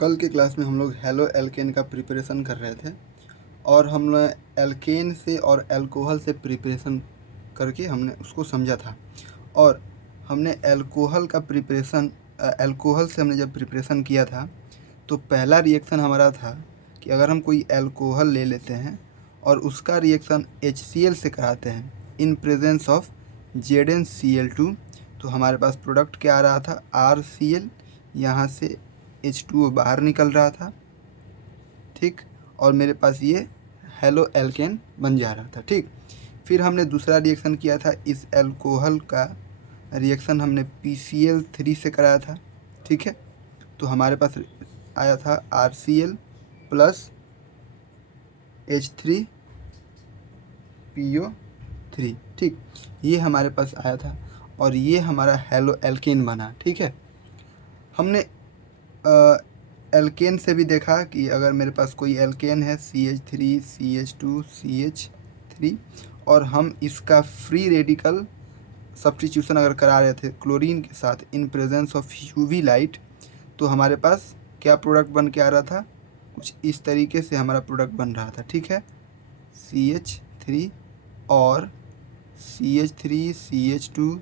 कल के क्लास में हम लोग हेलो एल्केन का प्रिपरेशन कर रहे थे और हम लोग एल्केन से और अल्कोहल से प्रिपरेशन करके हमने उसको समझा था। और हमने अल्कोहल का प्रिपरेशन अल्कोहल से हमने जब प्रिपरेशन किया था तो पहला रिएक्शन हमारा था कि अगर हम कोई अल्कोहल ले लेते हैं और उसका रिएक्शन HCl से कराते हैं इन प्रेजेंस ऑफ ZnCl2, तो हमारे पास प्रोडक्ट क्या आ रहा था, RCl। यहाँ से H2O बाहर निकल रहा था, ठीक। और मेरे पास ये हेलो एल्केन बन जा रहा था, ठीक। फिर हमने दूसरा रिएक्शन किया था, इस अल्कोहल का रिएक्शन हमने PCl3 से कराया था, ठीक है। तो हमारे पास आया था RCl प्लस H3PO3, ठीक। ये हमारे पास आया था और ये हमारा हेलो एल्केन बना, ठीक है। हमने एल्केन से भी देखा कि अगर मेरे पास कोई एल्केन है CH3 CH2 CH3 और हम इसका फ्री रेडिकल सब्स्टिट्यूशन अगर करा रहे थे क्लोरीन के साथ in presence of UV light, तो हमारे पास क्या प्रोडक्ट बन के आ रहा था, कुछ इस तरीके से हमारा प्रोडक्ट बन रहा था, ठीक है। CH3 और CH3 CH2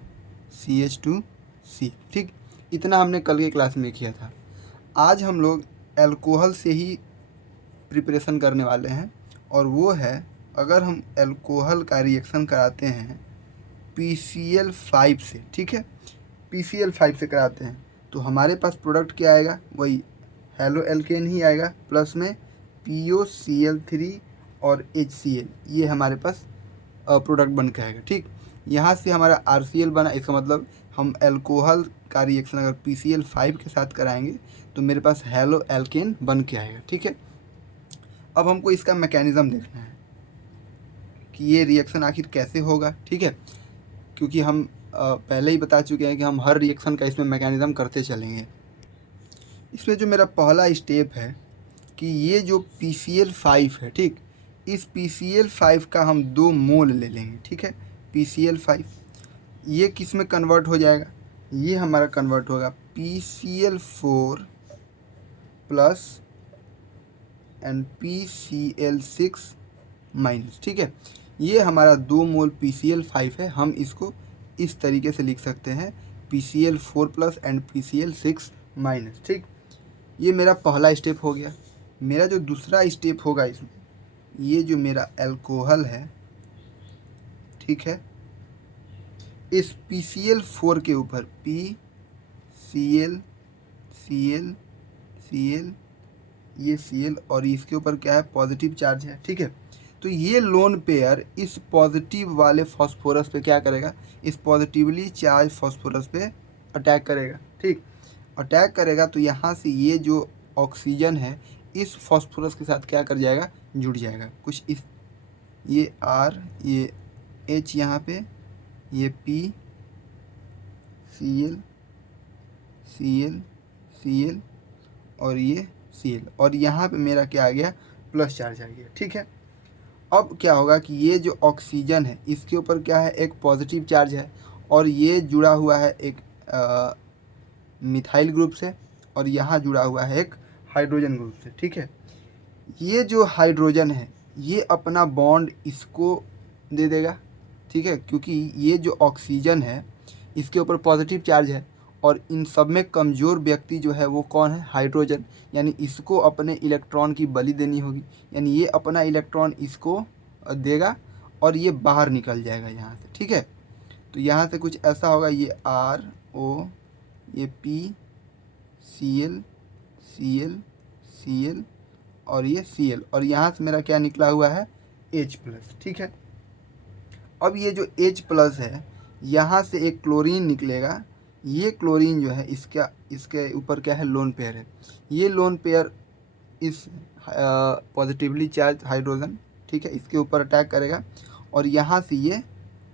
CH2C, ठीक। इतना हमने कल के क्लास में किया था। आज हम लोग अल्कोहल से ही प्रिपरेशन करने वाले हैं और वो है, अगर हम अल्कोहल का रिएक्शन कराते हैं PCl5 से, ठीक है, PCl5 से कराते हैं तो हमारे पास प्रोडक्ट क्या आएगा, वही हेलो एल्केन ही आएगा, प्लस में POCl3 और HCl, ये हमारे पास प्रोडक्ट बन के आएगा, ठीक। यहाँ से हमारा RCl बना, इसका मतलब हम अल्कोहल का रिएक्शन अगर PCl5 के साथ कराएंगे तो मेरे पास हेलो एल्केन बन के आएगा, ठीक है। अब हमको इसका मैकेनिज़्म देखना है कि ये रिएक्शन आखिर कैसे होगा, ठीक है, क्योंकि हम पहले ही बता चुके हैं कि हम हर रिएक्शन का इसमें मैकेनिज़्म करते चलेंगे। इसमें जो मेरा पहला स्टेप है कि ये जो PCl5 है, ठीक, इस PCl5 का हम 2 मोल ले लेंगे, ठीक है। PCl5 ये किस में कन्वर्ट हो जाएगा, ये हमारा कन्वर्ट होगा PCl4 plus and PCl6 minus, ठीक है। ये हमारा 2 मोल PCl5 है, हम इसको इस तरीके से लिख सकते हैं PCl4 plus and PCl6 minus, ठीक। ये मेरा पहला स्टेप हो गया। मेरा जो दूसरा स्टेप होगा इसमें, ये जो मेरा अल्कोहल है, ठीक है, इस PCl4 के ऊपर PCl Cl Cl ये Cl और इसके ऊपर क्या है, पॉजिटिव चार्ज है, ठीक है। तो ये लोन पेयर इस पॉजिटिव वाले फॉस्फोरस पे क्या करेगा, इस पॉजिटिवली चार्ज फॉस्फोरस पे अटैक करेगा, ठीक। अटैक करेगा तो यहाँ से ये जो ऑक्सीजन है इस फॉस्फोरस के साथ क्या कर जाएगा, जुड़ जाएगा कुछ इस, ये R, ये H यहाँ पे, ये P Cl Cl Cl और ये Cl, और यहाँ पे मेरा क्या आ गया, प्लस चार्ज आ गया, ठीक है। अब क्या होगा कि ये जो ऑक्सीजन है इसके ऊपर क्या है, एक पॉजिटिव चार्ज है और ये जुड़ा हुआ है एक मिथाइल ग्रुप से और यहाँ जुड़ा हुआ है एक हाइड्रोजन ग्रुप से, ठीक है। ये जो हाइड्रोजन है ये अपना बॉन्ड इसको दे देगा, ठीक है, क्योंकि ये जो ऑक्सीजन है इसके ऊपर पॉजिटिव चार्ज है और इन सब में कमज़ोर व्यक्ति जो है वो कौन है, हाइड्रोजन, यानी इसको अपने इलेक्ट्रॉन की बलि देनी होगी, यानी ये अपना इलेक्ट्रॉन इसको देगा और ये बाहर निकल जाएगा यहाँ से, ठीक है। तो यहाँ से कुछ ऐसा होगा, ये RO, ये P Cl Cl Cl और ये Cl, और यहाँ से मेरा क्या निकला हुआ है, H प्लस, ठीक है। अब ये जो H प्लस है यहाँ से एक क्लोरीन निकलेगा, ये क्लोरीन जो है इसके ऊपर क्या है, लोन पेयर है। ये लोन पेयर इस पॉजिटिवली चार्ज हाइड्रोजन, ठीक है, इसके ऊपर अटैक करेगा और यहाँ से ये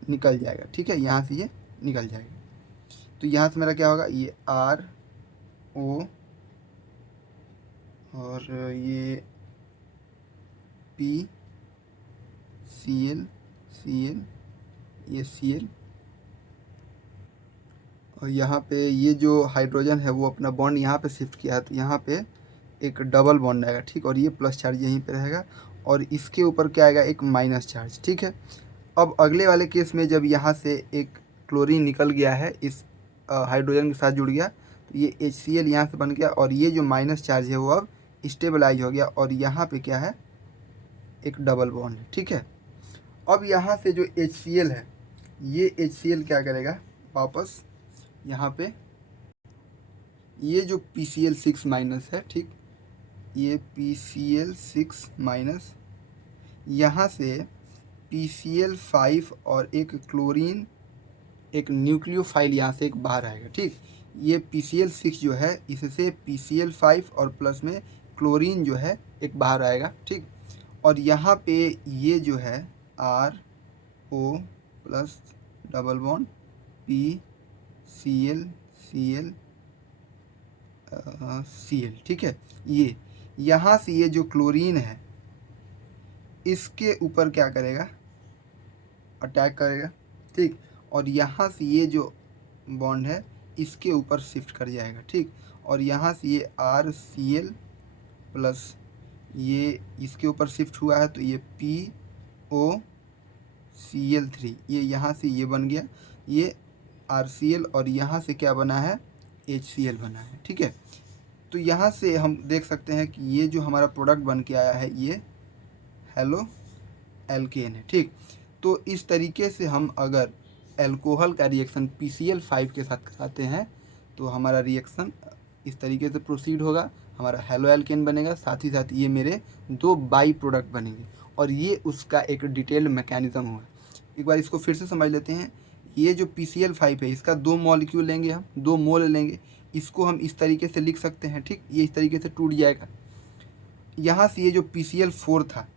निकल जाएगा, ठीक है, यहाँ से ये निकल जाएगा। तो यहाँ से मेरा क्या होगा, ये RO और ये P Cl Cl ये Cl, और यहाँ पे ये जो हाइड्रोजन है वो अपना बॉन्ड यहाँ पे शिफ्ट किया है, तो यहाँ पे एक डबल बॉन्ड आएगा, ठीक, और ये प्लस चार्ज यहीं पे रहेगा और इसके ऊपर क्या आएगा, एक माइनस चार्ज, ठीक है। अब अगले वाले केस में जब यहाँ से एक क्लोरीन निकल गया है, इस हाइड्रोजन के साथ जुड़ गया, तो ये HCl यहाँ से बन गया और ये जो माइनस चार्ज है वो अब स्टेबलाइज हो गया और यहाँ पे क्या है, एक डबल बॉन्ड है, ठीक है। अब यहाँ से जो HCl है, ये HCl क्या करेगा, वापस यहाँ पे ये जो PCl6 माइनस है, ठीक, ये PCl6 माइनस, यहाँ से PCl5 और एक क्लोरीन, एक न्यूक्लियोफाइल यहाँ से एक बाहर आएगा, ठीक। ये PCl6 जो है, इससे PCl5 और प्लस में क्लोरीन जो है एक बाहर आएगा, ठीक। और यहाँ पे ये जो है RO plus double bond PCl Cl Cl, ठीक है। ये यहाँ से ये जो क्लोरीन है इसके ऊपर क्या करेगा, अटैक करेगा, ठीक, और यहाँ से ये जो बॉन्ड है इसके ऊपर शिफ्ट कर जाएगा, ठीक, और यहाँ से ये RCl प्लस ये इसके ऊपर शिफ्ट हुआ है तो ये POCl3, ये यहाँ से ये बन गया, ये RCl और यहाँ से क्या बना है, HCl बना है, ठीक है। तो यहाँ से हम देख सकते हैं कि ये जो हमारा प्रोडक्ट बन के आया है ये हेलो एल्केन है, ठीक। तो इस तरीके से हम अगर एल्कोहल का रिएक्शन PCl5 के साथ कराते हैं तो हमारा रिएक्शन इस तरीके से प्रोसीड होगा, हमारा हेलो एल्केन बनेगा, साथ ही साथ ये मेरे 2 बाई प्रोडक्ट बनेंगे और ये उसका एक डिटेल्ड मैकेनिज्म हुआ। एक बार इसको फिर से समझ लेते हैं। ये जो PCl5 है इसका 2 मॉलिक्यूल लेंगे, हम 2 मोल लेंगे, इसको हम इस तरीके से लिख सकते हैं, ठीक, ये इस तरीके से टूट जाएगा। यहाँ से ये जो PCl4 था,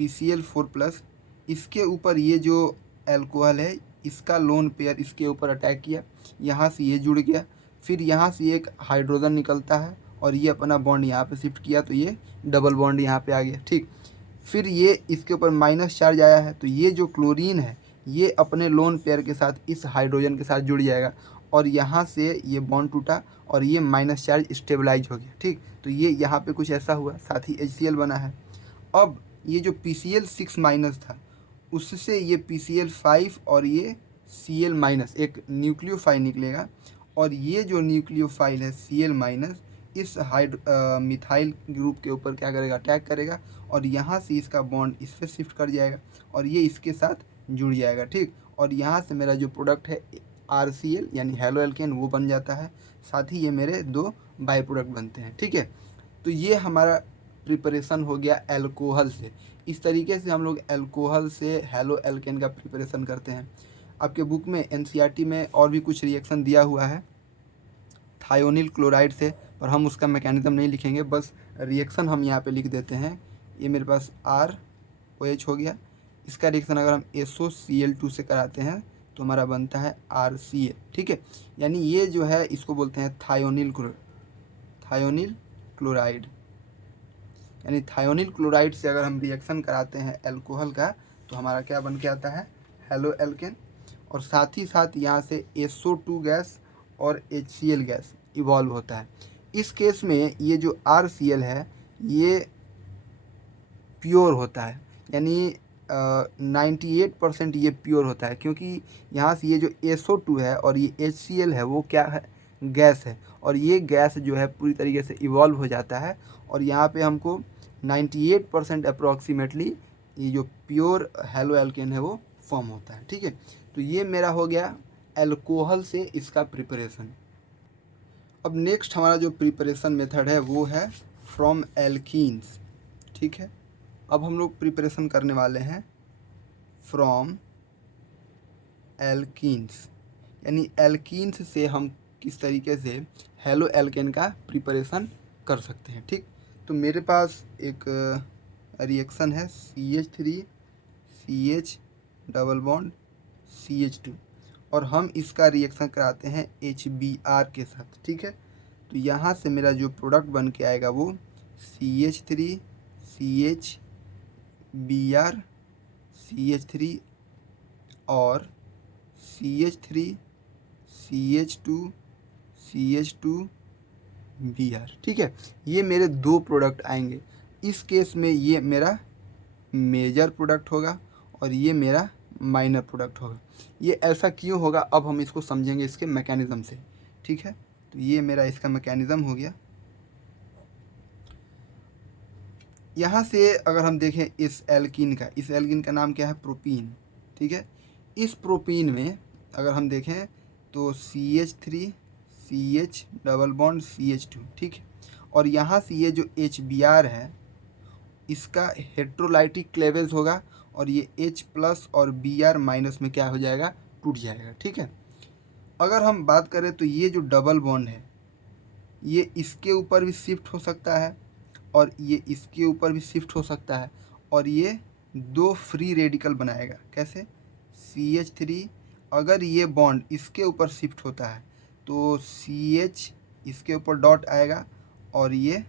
PCl4 प्लस, इसके ऊपर ये जो एल्कोहल है इसका लोन पेयर इसके ऊपर अटैक किया, यहाँ से ये जुड़ गया, फिर यहाँ से एक हाइड्रोजन निकलता है और ये अपना बॉन्ड यहाँ पे शिफ्ट किया तो ये डबल बॉन्ड यहाँ पे आ गया, ठीक। फिर ये इसके ऊपर माइनस चार्ज आया है तो ये जो क्लोरीन है ये अपने लोन पेयर के साथ इस हाइड्रोजन के साथ जुड़ जाएगा और यहाँ से ये बॉन्ड टूटा और ये माइनस चार्ज स्टेबलाइज हो गया, ठीक। तो ये यहाँ पे कुछ ऐसा हुआ, साथ ही HCl बना है। अब ये जो PCl6 माइनस था उससे ये PCl5 और ये Cl माइनस एक न्यूक्लियोफाइल निकलेगा और ये जो न्यूक्लियोफाइल है Cl माइनस इस मिथाइल ग्रुप के ऊपर क्या करेगा, अटैक करेगा और यहाँ से इसका बॉन्ड इस पर शिफ्ट कर जाएगा और ये इसके साथ जुड़ जाएगा, ठीक। और यहाँ से मेरा जो प्रोडक्ट है RCl यानी हेलो एल्केन वो बन जाता है, साथ ही ये मेरे 2 बाई प्रोडक्ट बनते हैं, ठीक है। तो ये हमारा प्रिपरेशन हो गया एल्कोहल से। इस तरीके से हम लोग एल्कोहल से हेलो एल्केन का प्रिपरेशन करते हैं। आपके बुक में NCERT में और भी कुछ रिएक्शन दिया हुआ है थायोनिल क्लोराइड से, पर हम उसका मैकेनिज्म नहीं लिखेंगे, बस रिएक्शन हम यहाँ पे लिख देते हैं। ये मेरे पास ROH हो गया, इसका रिएक्शन अगर हम SOCl2 से कराते हैं तो हमारा बनता है RCl, ठीक है। यानी ये जो है इसको बोलते हैं थायोनिल क्लोराइड, यानी थायोनिल क्लोराइड से अगर हम रिएक्शन कराते हैं एल्कोहल का तो हमारा क्या बन के आता है, हेलो एल्केन। और साथ ही साथ यहाँ से SO2 गैस और HCl गैस इवॉल्व होता है। इस केस में ये जो RCl है ये प्योर होता है, यानी 98% ये प्योर होता है, क्योंकि यहाँ से ये जो SO2 है और ये HCl है वो क्या है, गैस है, और ये गैस जो है पूरी तरीके से इवॉल्व हो जाता है और यहाँ पे हमको 98% अप्रॉक्सीमेटली ये जो प्योर हेलो एल्केन है वो फॉर्म होता है, ठीक है। तो ये मेरा हो गया एल्कोहल से इसका प्रिपरेशन। अब नेक्स्ट हमारा जो प्रिपरेशन मेथड है वो है फ्रॉम एल्कीन्स, ठीक है। अब हम लोग प्रिपरेशन करने वाले हैं फ्रॉम एल्कीन्स, यानी एल्कीन्स से हम किस तरीके से हेलो एल्केन का प्रिपरेशन कर सकते हैं, ठीक। तो मेरे पास एक रिएक्शन है CH3 CH double bond CH2 और हम इसका रिएक्शन कराते हैं HBr के साथ, ठीक है। तो यहाँ से मेरा जो प्रोडक्ट बन के आएगा वो CH3 CHBr CH3 और CH3 CH2 CH2 Br, ठीक है। ये मेरे दो प्रोडक्ट आएंगे। इस केस में ये मेरा मेजर प्रोडक्ट होगा और ये मेरा माइनर प्रोडक्ट होगा। ये ऐसा क्यों होगा, अब हम इसको समझेंगे इसके मैकेनिज़्म से, ठीक है। तो ये मेरा इसका मैकेनिज़्म हो गया। यहाँ से अगर हम देखें इस एल्कीन का नाम क्या है, प्रोपीन, ठीक है। इस प्रोपीन में अगर हम देखें तो CH3 CH double bond CH2, ठीक है। और यहाँ से ये जो HBr है इसका हेट्रोलाइटिक क्लेवेज होगा और ये H+ और Br- में क्या हो जाएगा, टूट जाएगा, ठीक है। अगर हम बात करें तो ये जो डबल बॉन्ड है ये इसके ऊपर भी शिफ्ट हो सकता है और ये इसके ऊपर भी शिफ्ट हो सकता है और ये दो फ्री रेडिकल बनाएगा। कैसे, CH3 अगर ये बॉन्ड इसके ऊपर शिफ्ट होता है तो CH इसके ऊपर डॉट आएगा और ये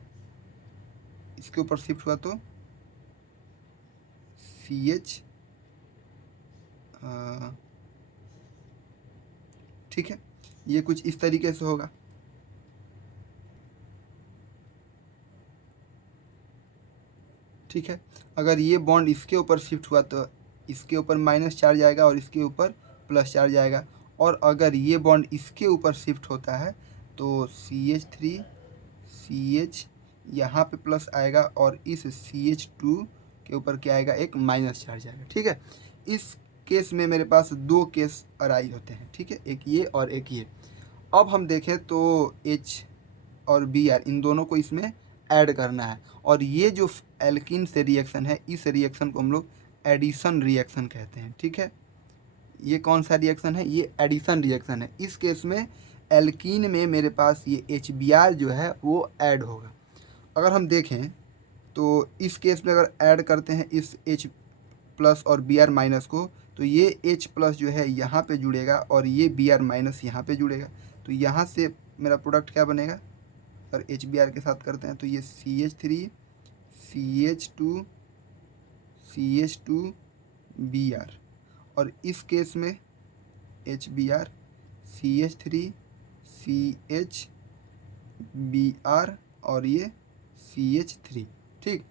इसके ऊपर शिफ्ट हुआ तो CH, ठीक है। ये कुछ इस तरीके से होगा, ठीक है। अगर ये बॉन्ड इसके ऊपर शिफ्ट हुआ तो इसके ऊपर माइनस चार्ज आएगा और इसके ऊपर प्लस चार्ज आएगा। और अगर ये बॉन्ड इसके ऊपर शिफ्ट होता है तो CH3 CH यहाँ पे प्लस आएगा और इस CH2 के ऊपर क्या आएगा, एक माइनस चार्ज आएगा, ठीक है। इस केस में मेरे पास दो केस अराइज होते हैं, ठीक है, एक ये और एक ये। अब हम देखें तो H और Br इन दोनों को इसमें ऐड करना है और ये जो एल्कीन से रिएक्शन है इस रिएक्शन को हम लोग एडिशन रिएक्शन कहते हैं, ठीक है। ये कौन सा रिएक्शन है, ये एडिशन रिएक्शन है। इस केस में एल्कीन में मेरे पास ये HBr जो है वो ऐड होगा। अगर हम देखें तो इस केस में अगर ऐड करते हैं इस H+ और Br- को तो ये H+ जो है यहाँ पे जुड़ेगा और ये Br- यहाँ पे जुड़ेगा। तो यहाँ से मेरा प्रोडक्ट क्या बनेगा, अगर HBr के साथ करते हैं तो ये CH3 CH2 CH2 Br और इस केस में HBr CH3 CH Br और ये CH3, ठीक।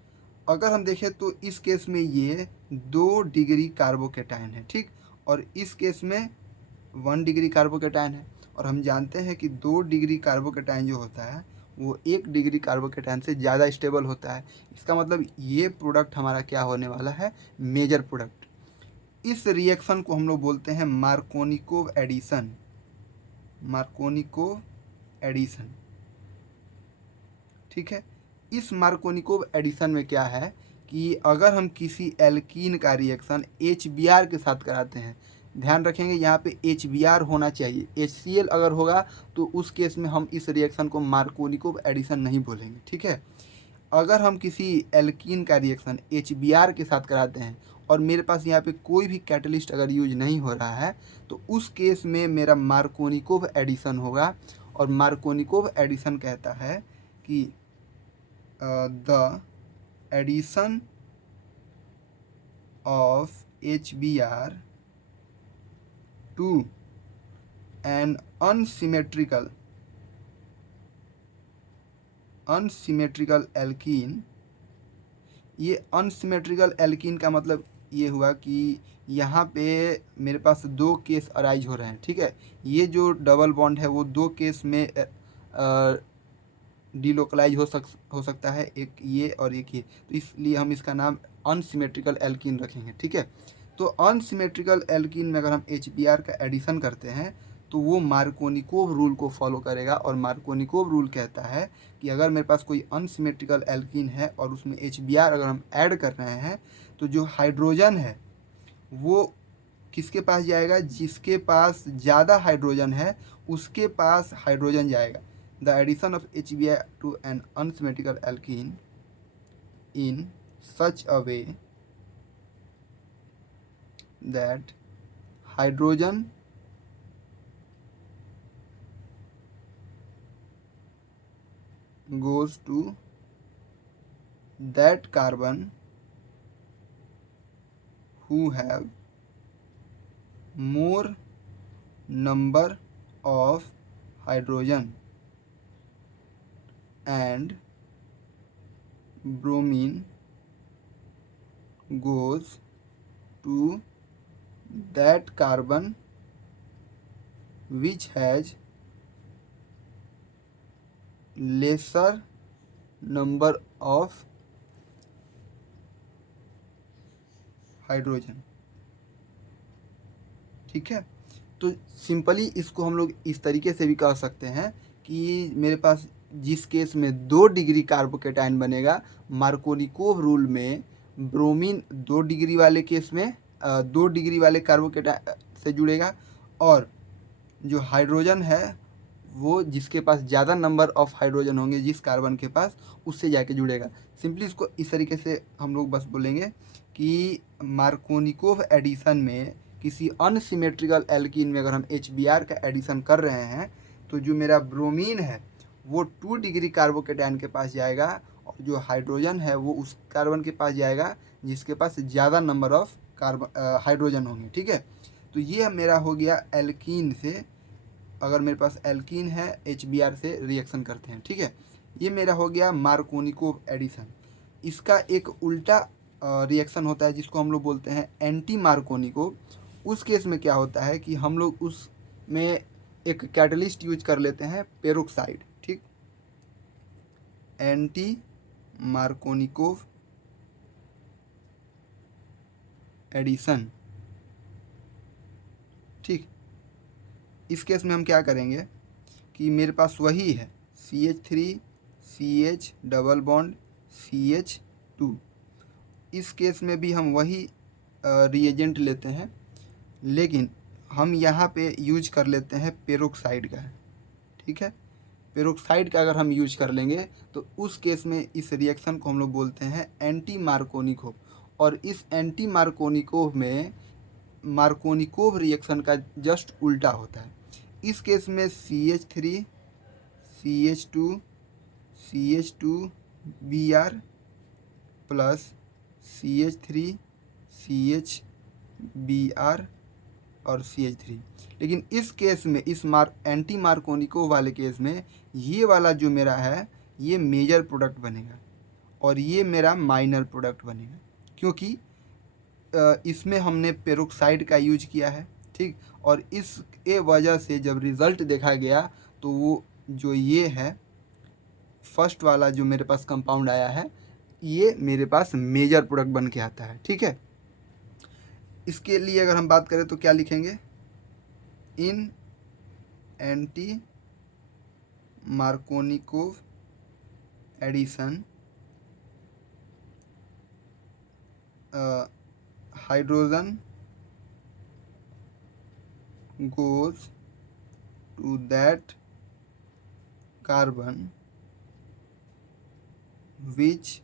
अगर हम देखें तो इस केस में ये 2 डिग्री कार्बोकेटाइन है, ठीक। और इस केस में 1 डिग्री कार्बोकेटाइन है और हम जानते हैं कि 2 डिग्री कार्बोकेटाइन जो होता है वो 1 डिग्री कार्बोकेटाइन से ज़्यादा स्टेबल होता है। इसका मतलब ये प्रोडक्ट हमारा क्या होने वाला है, मेजर प्रोडक्ट। इस रिएक्शन को हम लोग बोलते हैं मार्कोनिकोव एडिशन, मार्कोनिकोव एडिशन, ठीक है। इस मार्कोनिकोव एडिशन में क्या है कि अगर हम किसी एल्कीन का रिएक्शन HBr के साथ कराते हैं, ध्यान रखेंगे यहाँ पे HBr होना चाहिए, HCl अगर होगा तो उस केस में हम इस रिएक्शन को मार्कोनिकोव एडिशन नहीं बोलेंगे, ठीक है। अगर हम किसी एल्कीन का रिएक्शन HBr के साथ कराते हैं और मेरे पास यहाँ पे कोई भी कैटलिस्ट अगर यूज नहीं हो रहा है तो उस केस में मेरा मार्कोनिकोव एडिशन होगा। और मार्कोनिकोव एडिशन कहता है कि the addition of HBr to an unsymmetrical alkene, ये अनसिमेट्रिकल एल्कीन का मतलब ये हुआ कि यहाँ पे मेरे पास दो केस अराइज हो रहे हैं, ठीक है। ये जो डबल बॉन्ड है वो दो केस में डिलोकलाइज हो सकता है, एक ये और एक ये। तो इसलिए हम इसका नाम अनसिमेट्रिकल एल्कीन रखेंगे, ठीक है। तो अनसिमेट्रिकल एल्कीन में अगर हम HBr का एडिशन करते हैं तो वो मार्कोनिकोव रूल को फॉलो करेगा और मार्कोनिकोव रूल कहता है कि अगर मेरे पास कोई अनसिमेट्रिकल एल्कीन है और उसमें HBr अगर हम ऐड कर रहे हैं तो जो हाइड्रोजन है वो किसके पास जाएगा, जिसके पास ज़्यादा हाइड्रोजन है उसके पास हाइड्रोजन जाएगा। The addition of HBr to an unsymmetrical alkene in such a way that hydrogen goes to that carbon who have more number of hydrogen and bromine goes to that carbon which has lesser number of hydrogen. ठीक है, तो simply इसको हम लोग इस तरीके से भी कह सकते हैं कि मेरे पास जिस केस में 2 डिग्री कार्बोकेटाइन बनेगा, मार्कोनिकोव रूल में ब्रोमीन 2 डिग्री वाले केस में 2 डिग्री वाले कार्बोकेटाइन से जुड़ेगा, और जो हाइड्रोजन है वो जिसके पास ज़्यादा नंबर ऑफ हाइड्रोजन होंगे जिस कार्बन के पास, उससे जाके जुड़ेगा। सिंपली इसको इस तरीके से हम लोग बस बोलेंगे कि मार्कोनिकोव एडिशन में किसी अनसिमेट्रिकल एल्कीन में अगर हम HBr का एडिशन कर रहे हैं तो जो मेरा ब्रोमीन है वो 2 डिग्री कार्बोकेटाइन के पास जाएगा, और जो हाइड्रोजन है वो उस कार्बन के पास जाएगा जिसके पास ज़्यादा नंबर ऑफ हाइड्रोजन होंगे। ठीक है, तो ये मेरा हो गया एल्कीन से, अगर मेरे पास एल्कीन है HBr से रिएक्शन करते हैं। ठीक है, ये मेरा हो गया मार्कोनिकोव एडिशन। इसका एक उल्टा रिएक्शन होता है जिसको हम लोग बोलते हैं एंटी मार्कोनिकोव। उस केस में क्या होता है कि हम लोग उसमें एक कैटलिस्ट यूज कर लेते हैं, पेरोक्साइड। ठीक, एंटी मार्कोनिकोव एडिशन। ठीक, इस केस में हम क्या करेंगे कि मेरे पास वही है CH3 CH double bond CH2। इस केस में भी हम वही रिएजेंट लेते हैं, लेकिन हम यहाँ पे यूज कर लेते हैं पेरोक्साइड का। ठीक है, पेरोक्साइड का अगर हम यूज कर लेंगे तो उस केस में इस रिएक्शन को हम लोग बोलते हैं एंटी मार्कोनिकोव। और इस एंटी मार्कोनिकोव में मार्कोनिकोव रिएक्शन का जस्ट उल्टा होता है। इस केस में CH3 CH2 CH2Br plus CH3 CHBr और CH3। लेकिन इस केस में इस एंटी मार्कोनिकोव वाले केस में ये वाला जो मेरा है ये मेजर प्रोडक्ट बनेगा और ये मेरा माइनर प्रोडक्ट बनेगा, क्योंकि इसमें हमने पेरोक्साइड का यूज किया है। ठीक, और इसके वजह से जब रिज़ल्ट देखा गया तो वो जो ये है फर्स्ट वाला जो मेरे पास कंपाउंड आया है ये मेरे पास मेजर प्रोडक्ट बन के आता है। ठीक है, इसके लिए अगर हम बात करें तो क्या लिखेंगे, in anti Markovnikov addition hydrogen goes to that carbon which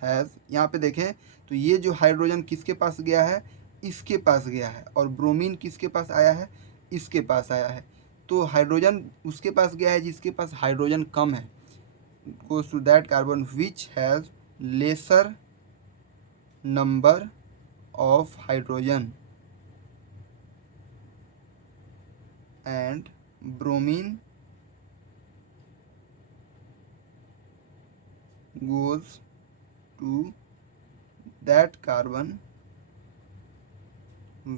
has, यहाँ पे देखें तो ये जो हाइड्रोजन किसके पास गया है, इसके पास गया है, और ब्रोमीन किसके पास आया है, इसके पास आया है। तो हाइड्रोजन उसके पास गया है जिसके पास हाइड्रोजन कम है, goes to that carbon which has lesser number of hydrogen, and bromine goes to that carbon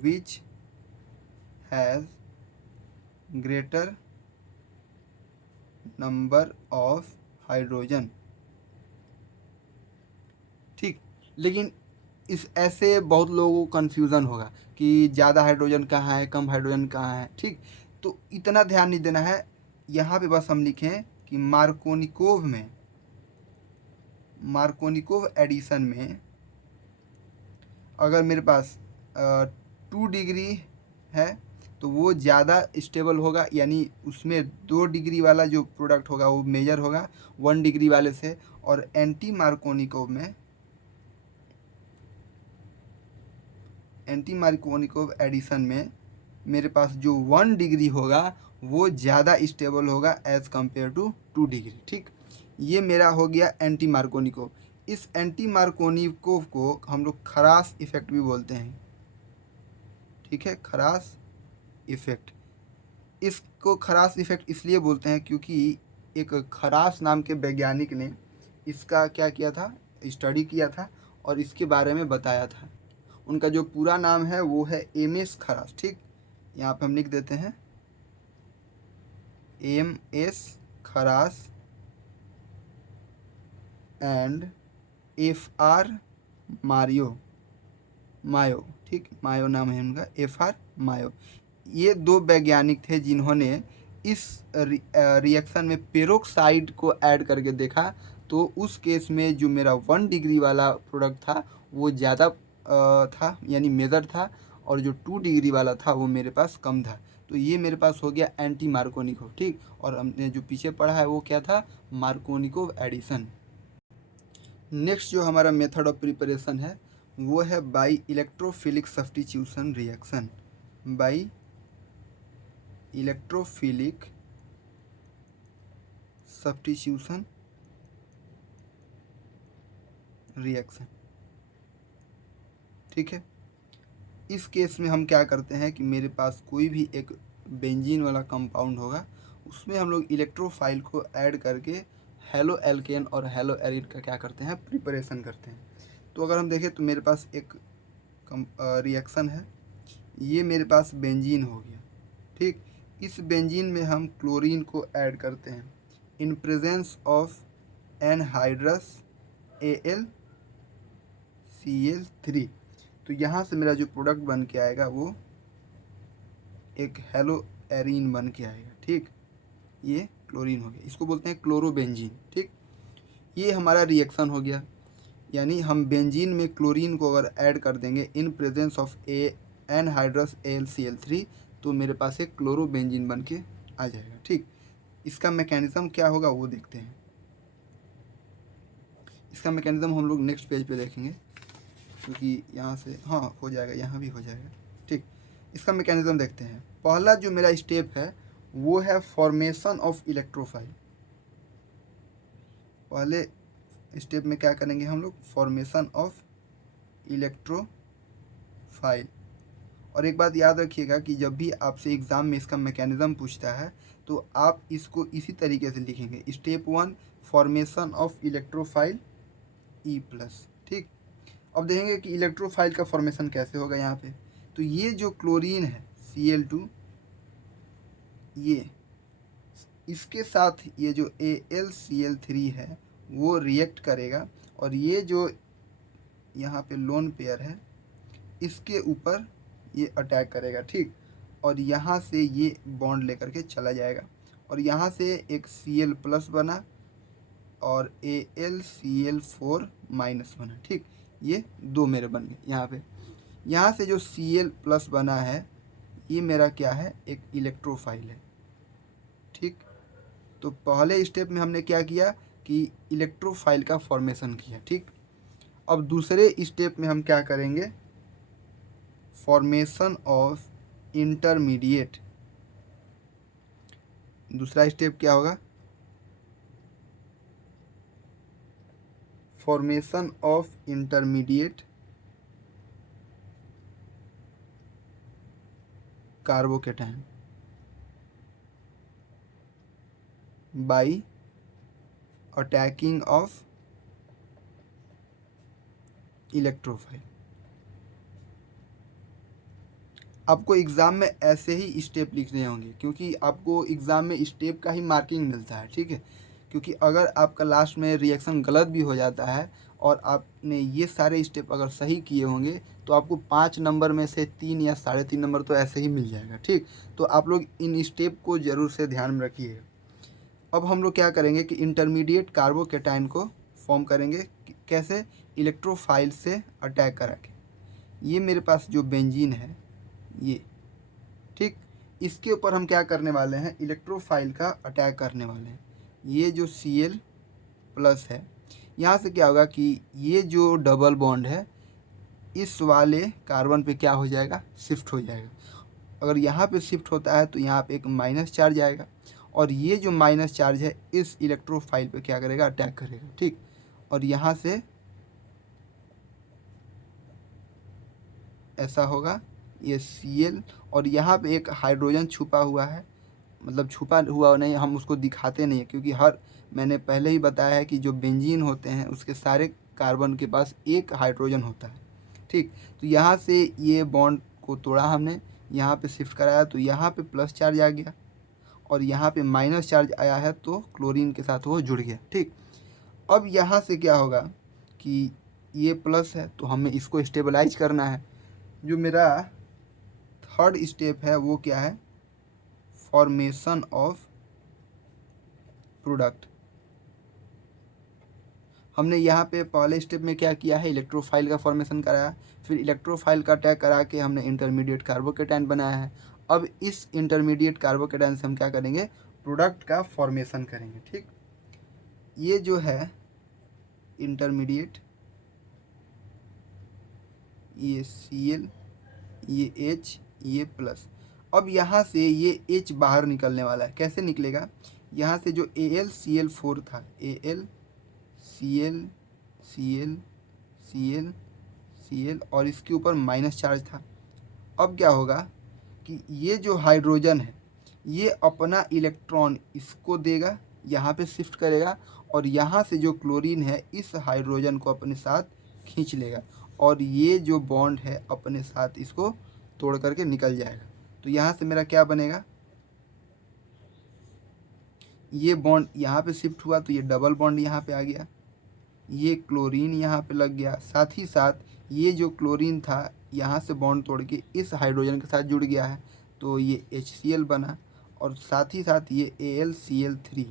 which has greater number of hydrogen। ठीक, लेकिन इस ऐसे बहुत लोगों को कन्फ्यूज़न होगा कि ज़्यादा हाइड्रोजन कहाँ है, कम हाइड्रोजन कहाँ है। ठीक, तो इतना ध्यान नहीं देना है, यहाँ पे बस हम लिखें कि मार्कोनिकोव एडिशन में अगर मेरे पास 2 डिग्री है तो वो ज़्यादा स्टेबल होगा, यानी उसमें 2 डिग्री वाला जो प्रोडक्ट होगा वो मेजर होगा 1 डिग्री वाले से। और एंटी मार्कोनिकोव एडिशन में मेरे पास जो 1 डिग्री होगा वो ज़्यादा स्टेबल होगा एज़ कम्पेयर टू 2 डिग्री। ठीक, ये मेरा हो गया एंटी मार्कोनिकोव। इस एंटी मार्कोनिकोव को हम लोग खरास इफेक्ट भी बोलते हैं। ठीक है, खरास इफेक्ट। इसको खरास इफेक्ट इसलिए बोलते हैं क्योंकि एक खरास नाम के वैज्ञानिक ने इसका क्या किया था, स्टडी किया था और इसके बारे में बताया था। उनका जो पूरा नाम है वो है एम एस खरास। ठीक, यहाँ पे हम लिख देते हैं M S Kharasch and F R Mayo. ठीक, मायो नाम है उनका, एफ आर मायो। ये दो वैज्ञानिक थे जिन्होंने इस रिएक्शन में पेरोक्साइड को ऐड करके देखा, तो उस केस में जो मेरा 1 डिग्री वाला प्रोडक्ट था वो ज़्यादा था, यानी मेजर था, और जो 2 डिग्री वाला था वो मेरे पास कम था। तो ये मेरे पास हो गया एंटी मार्कोनिकोव। ठीक, और हमने जो पीछे पढ़ा है वो क्या था, मार्कोनिकोव एडिशन। नेक्स्ट जो हमारा मेथड ऑफ प्रिपरेशन है वो है by electrophilic substitution reaction. By electrophilic substitution reaction. ठीक है, इस केस में हम क्या करते हैं कि मेरे पास कोई भी एक बेंजीन वाला कंपाउंड होगा, उसमें हम लोग इलेक्ट्रोफाइल को ऐड करके हेलो एल्केन और हेलो एरिड का क्या करते हैं, प्रिपरेशन करते हैं। तो अगर हम देखें तो मेरे पास एक रिएक्शन है, ये मेरे पास बेंजीन हो गया। ठीक, इस बेंजीन में हम क्लोरीन को ऐड करते हैं in presence of anhydrous AlCl3। तो यहाँ से मेरा जो प्रोडक्ट बन के आएगा वो एक हेलो एरीन बन के आएगा। ठीक, ये क्लोरीन हो गया, इसको बोलते हैं क्लोरोबेंजीन। ठीक, ये हमारा रिएक्शन हो गया, यानी हम बेंजीन में क्लोरीन को अगर ऐड कर देंगे in presence of anhydrous AlCl3 तो मेरे पास एक क्लोरोबेंजीन बन के आ जाएगा। ठीक, इसका मैकेनिज्म क्या होगा वो देखते हैं। इसका मैकेनिज्म हम लोग नेक्स्ट पेज पे देखेंगे, क्योंकि यहाँ से हाँ हो जाएगा, यहाँ भी हो जाएगा। ठीक, इसका मैकेनिज्म देखते हैं। पहला जो मेरा स्टेप है वो है फॉर्मेशन ऑफ इलेक्ट्रोफाइल। पहले स्टेप में क्या करेंगे हम लोग, फॉर्मेशन ऑफ इलेक्ट्रोफाइल। और एक बात याद रखिएगा कि जब भी आपसे एग्ज़ाम में इसका मैकेनिज्म पूछता है तो आप इसको इसी तरीके से लिखेंगे, step 1 formation of electrophile E+। ठीक, अब देखेंगे कि इलेक्ट्रोफाइल का फॉर्मेशन कैसे होगा यहाँ पे। तो ये जो क्लोरीन है Cl2, ये इसके साथ ये जो AlCl3 है वो रिएक्ट करेगा, और ये जो यहाँ पे लोन पेयर है इसके ऊपर ये अटैक करेगा। ठीक, और यहाँ से ये बॉन्ड लेकर के चला जाएगा, और यहाँ से एक Cl+ बना और AlCl4- बना। ठीक, ये दो मेरे बन गए यहाँ पे। यहाँ से जो Cl+ बना है ये मेरा क्या है, एक इलेक्ट्रोफाइल है। ठीक, तो पहले स्टेप में हमने क्या किया कि इलेक्ट्रोफाइल का फॉर्मेशन किया। ठीक, अब दूसरे स्टेप में हम क्या करेंगे, फॉर्मेशन ऑफ इंटरमीडिएट। दूसरा स्टेप क्या होगा, formation of intermediate carbocation by attacking of electrophile. आपको एग्ज़ाम में ऐसे ही स्टेप लिखने होंगे, क्योंकि आपको एग्ज़ाम में स्टेप का ही मार्किंग मिलता है। ठीक है, क्योंकि अगर आपका लास्ट में रिएक्शन गलत भी हो जाता है और आपने ये सारे स्टेप अगर सही किए होंगे तो आपको 5 नंबर में से 3 या 3.5 नंबर तो ऐसे ही मिल जाएगा। ठीक, तो आप लोग इन स्टेप को ज़रूर से ध्यान में रखिएगा। अब हम लोग क्या करेंगे कि इंटरमीडिएट कार्बोकेटाइन को फॉर्म करेंगे। कैसे, इलेक्ट्रोफाइल से अटैक करा के। ये मेरे पास जो बेंजीन है ये, ठीक, इसके ऊपर हम क्या करने वाले हैं, इलेक्ट्रोफाइल का अटैक करने वाले हैं। ये जो Cl+ है, यहाँ से क्या होगा कि ये जो डबल बॉन्ड है इस वाले कार्बन पे क्या हो जाएगा, शिफ्ट हो जाएगा। अगर यहाँ पे शिफ्ट होता है तो यहाँ पे एक माइनस चार्ज आएगा, और ये जो माइनस चार्ज है इस इलेक्ट्रोफाइल पे क्या करेगा, अटैक करेगा। ठीक, और यहाँ से ऐसा होगा, ये Cl, और यहाँ पे एक हाइड्रोजन छुपा हुआ है मतलब छुपा हुआ नहीं, हम उसको दिखाते नहीं है, क्योंकि मैंने पहले ही बताया है कि जो बेंजीन होते हैं उसके सारे कार्बन के पास एक हाइड्रोजन होता है। ठीक, तो यहाँ से ये बॉन्ड को तोड़ा हमने, यहाँ पे शिफ्ट कराया तो यहाँ पे प्लस चार्ज आ गया और यहाँ पे माइनस चार्ज आया है, तो क्लोरीन के साथ वो जुड़ गया। ठीक, अब यहाँ से क्या होगा कि ये प्लस है तो हमें इसको स्टेबलाइज करना है। जो मेरा थर्ड स्टेप है वो क्या है, फॉर्मेशन ऑफ प्रोडक्ट। हमने यहाँ पे पहले स्टेप में क्या किया है, इलेक्ट्रोफाइल का फॉर्मेशन कराया, फिर इलेक्ट्रोफाइल का टैग करा के हमने इंटरमीडिएट कार्बोकेटाइन बनाया है। अब इस इंटरमीडिएट कार्बोकेटाइन से हम क्या करेंगे, प्रोडक्ट का फॉर्मेशन करेंगे। ठीक, ये जो है इंटरमीडिएट, ये Cl, ये H, ये प्लस। अब यहाँ से ये H बाहर निकलने वाला है। कैसे निकलेगा, यहाँ से जो AlCl4 था, AlCl Cl Cl Cl और इसके ऊपर माइनस चार्ज था। अब क्या होगा कि ये जो हाइड्रोजन है ये अपना इलेक्ट्रॉन इसको देगा, यहाँ पे शिफ्ट करेगा और यहाँ से जो क्लोरीन है इस हाइड्रोजन को अपने साथ खींच लेगा और ये जो बॉन्ड है अपने साथ इसको तोड़ करके निकल जाएगा। तो यहाँ से मेरा क्या बनेगा, ये बॉन्ड यहाँ पे शिफ्ट हुआ तो ये डबल बॉन्ड यहाँ पे आ गया, ये क्लोरीन यहाँ पे लग गया, साथ ही साथ ये जो क्लोरीन था यहाँ से बॉन्ड तोड़ के इस हाइड्रोजन के साथ जुड़ गया है, तो ये HCl बना और साथ ही साथ ये AlCl3।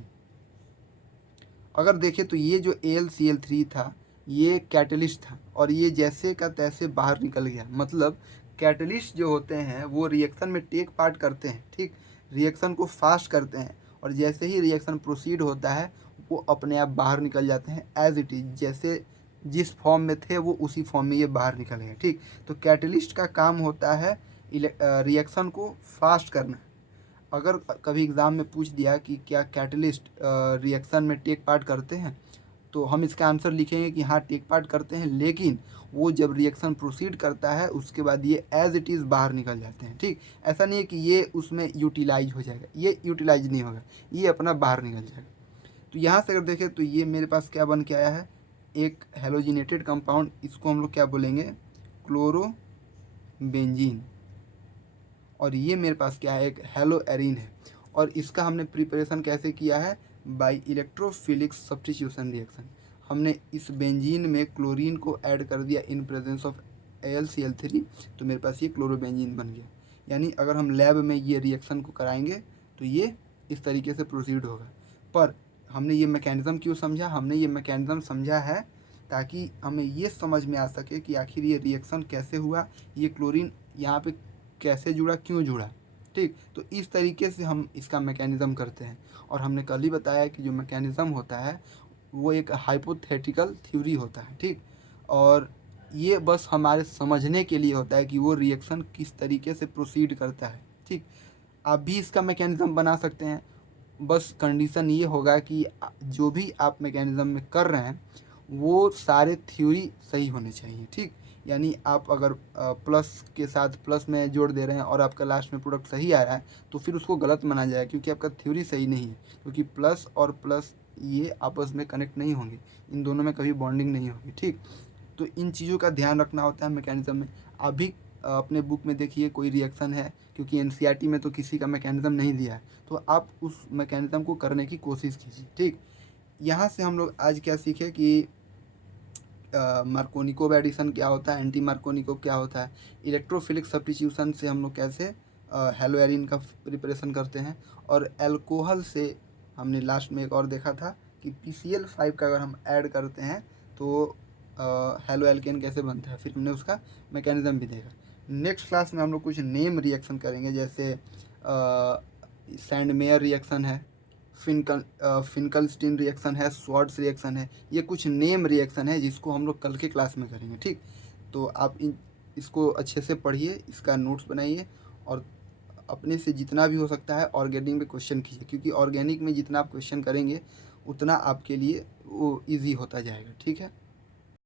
अगर देखें तो ये जो AlCl3 था ये कैटलिस्ट था और ये जैसे का तैसे बाहर निकल गया। मतलब कैटलिस्ट जो होते हैं वो रिएक्शन में टेक पार्ट करते हैं। ठीक, रिएक्शन को फास्ट करते हैं और जैसे ही रिएक्शन प्रोसीड होता है वो अपने आप बाहर निकल जाते हैं एज इट इज़, जैसे जिस फॉर्म में थे वो उसी फॉर्म में ये बाहर निकल गए। ठीक, तो कैटलिस्ट का काम होता है रिएक्शन को फास्ट करना। अगर कभी एग्ज़ाम में पूछ दिया कि क्या कैटलिस्ट रिएक्शन में टेक पार्ट करते हैं, तो हम इसका आंसर लिखेंगे कि हाँ टेक पार्ट करते हैं, लेकिन वो जब रिएक्शन प्रोसीड करता है उसके बाद ये एज इट इज़ बाहर निकल जाते हैं। ठीक, ऐसा नहीं है कि ये उसमें यूटिलाइज हो जाएगा, ये यूटिलाइज नहीं होगा, ये अपना बाहर निकल जाएगा। तो यहाँ से अगर देखें तो ये मेरे पास क्या बन के आया है, एक हेलोजिनेटेड कंपाउंड, इसको हम लोग क्या बोलेंगे, क्लोरोबेंजीन। और ये मेरे पास क्या है, एक हेलो एरीन है और इसका हमने प्रिपरेशन कैसे किया है, बाय इलेक्ट्रोफिलिक सब्स्टिट्यूशन रिएक्शन। हमने इस बेंजीन में क्लोरीन को ऐड कर दिया इन प्रेजेंस ऑफ AlCl3, तो मेरे पास ये क्लोरोबेंजीन बन गया। यानी अगर हम लैब में ये रिएक्शन को कराएंगे तो ये इस तरीके से प्रोसीड होगा। पर हमने ये मैकेनिज़्म क्यों समझा, हमने ये मैकेनिज़्म समझा है ताकि हमें ये समझ में आ सके कि आखिर ये रिएक्शन कैसे हुआ, ये क्लोरीन यहाँ पे कैसे जुड़ा, क्यों जुड़ा। ठीक, तो इस तरीके से हम इसका मैकेनिज़्म करते हैं। और हमने कल ही बताया कि जो मैकेनिज़्म होता है वो एक हाइपोथेटिकल थ्योरी होता है। ठीक, और ये बस हमारे समझने के लिए होता है कि वो रिएक्शन किस तरीके से प्रोसीड करता है। ठीक, आप भी इसका मैकेनिज़्म बना सकते हैं, बस कंडीशन ये होगा कि जो भी आप मैकेनिज़्म में कर रहे हैं वो सारे थ्योरी सही होने चाहिए। ठीक, यानी आप अगर प्लस के साथ प्लस में जोड़ दे रहे हैं और आपका लास्ट में प्रोडक्ट सही आ रहा है तो फिर उसको गलत माना जाएगा, क्योंकि आपका थ्योरी सही नहीं है, क्योंकि प्लस और प्लस ये आपस में कनेक्ट नहीं होंगे, इन दोनों में कभी बॉन्डिंग नहीं होगी। ठीक, तो इन चीज़ों का ध्यान रखना होता है मैकेनिज़्म में। आप भी अपने बुक में देखिए कोई रिएक्शन है, क्योंकि एनसीईआरटी में तो किसी का मैकेनिज़्म नहीं दिया है, तो आप उस मैकेनिज़्म को करने की कोशिश कीजिए। ठीक, यहाँ से हम लोग आज क्या सीखे कि मार्कोनिकोव एडिशन क्या होता है, एंटी मार्कोनिकोव क्या होता है, इलेक्ट्रोफिलिक सब्स्टिट्यूशन से हम लोग कैसे हेलो एरीन का प्रिपरेशन करते हैं, और अल्कोहल से हमने लास्ट में एक और देखा था कि PCl5 का अगर हम ऐड करते हैं तो हेलो एल्केन कैसे बनता है, फिर हमने उसका मैकेनिज़्म भी देखा। नेक्स्ट क्लास में हम लोग कुछ नेम रिएक्शन करेंगे, जैसे सैंडमेयर रिएक्शन है, फिनकलस्टीन रिएक्शन है, स्वार्ट्स रिएक्शन है। ये कुछ नेम रिएक्शन है जिसको हम लोग कल के क्लास में करेंगे। ठीक, तो आप इसको अच्छे से पढ़िए, इसका नोट्स बनाइए और अपने से जितना भी हो सकता है ऑर्गेनिक में क्वेश्चन कीजिए, क्योंकि ऑर्गेनिक में जितना आप क्वेश्चन करेंगे उतना आपके लिए वो ईजी होता जाएगा। ठीक है।